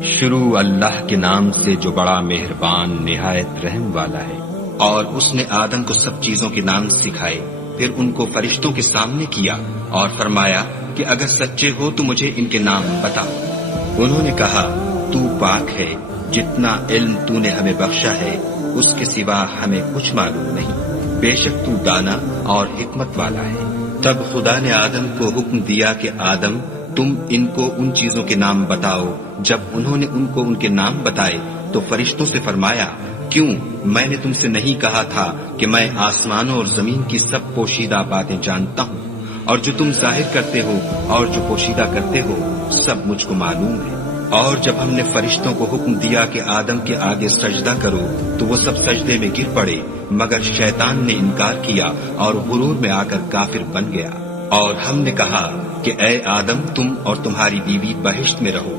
शुरू अल्लाह के नाम से जो बड़ा मेहरबान निहायत रहम वाला है। और उसने आदम को सब चीजों के नाम सिखाए, फिर उनको फरिश्तों के सामने किया और फरमाया कि अगर सच्चे हो तो मुझे इनके नाम बता। उन्होंने कहा, तू पाक है, जितना इल्म तूने हमें बख्शा है उसके सिवा हमें कुछ मालूम नहीं, बेशक तू दाना और हिकमत वाला है। तब खुदा ने आदम को हुक्म दिया कि आदम, तुम इनको उन चीजों के नाम बताओ। जब उन्होंने उनको उनके नाम बताए तो फरिश्तों से फरमाया, क्यों, मैंने तुमसे नहीं कहा था कि मैं आसमानों और जमीन की सब पोशीदा बातें जानता हूँ, और जो तुम जाहिर करते हो और जो पोशीदा करते हो सब मुझको मालूम है। और जब हमने फरिश्तों को हुक्म दिया कि आदम के आगे सजदा करो तो वो सब सजदे में गिर पड़े, मगर शैतान ने इनकार किया और गुरूर में आकर काफिर बन गया। और हमने कहा कि ए आदम, तुम और तुम्हारी बीवी बहिश्त में रहो,